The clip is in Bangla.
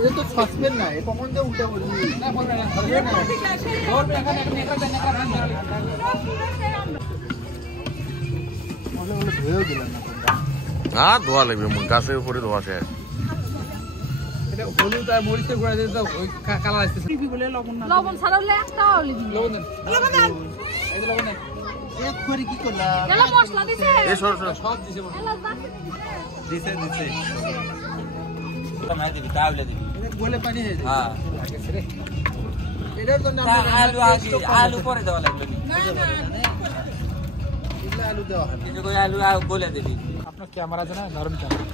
ये तो सस्पेंड ना है कौन दे उल्टा बोल ना बोल रहा है और भी एका बोले ধুয়েও দিলেন না তোমরা হ্যাঁ ধোয়া লাগবে গাছের উপরে ধোয়া শেষ এটা হলুদ আর মরিচের গুঁড়া দিয়ে দাও ওই কালার আসছে কি বলে লবণ না লবণ ছাড়ালে একটা অলিভ লবণ দেন এই যে লবণ দেন এক করে কি করলা এলা মশলা দিছে এই সর সব দিছে এলা দিছে তোমায় দিবি তাহলে দিবি বলে পানি হয়ে যায় হ্যাঁ লাগছে রে এটার জন্য আলু পরে দেওয়া লাগবে না এগুলা আলু দেওয়া হবে কিছু করে আলু বলে দিবি আপনার ক্যামেরা জানা দারুণ ক্যামেরা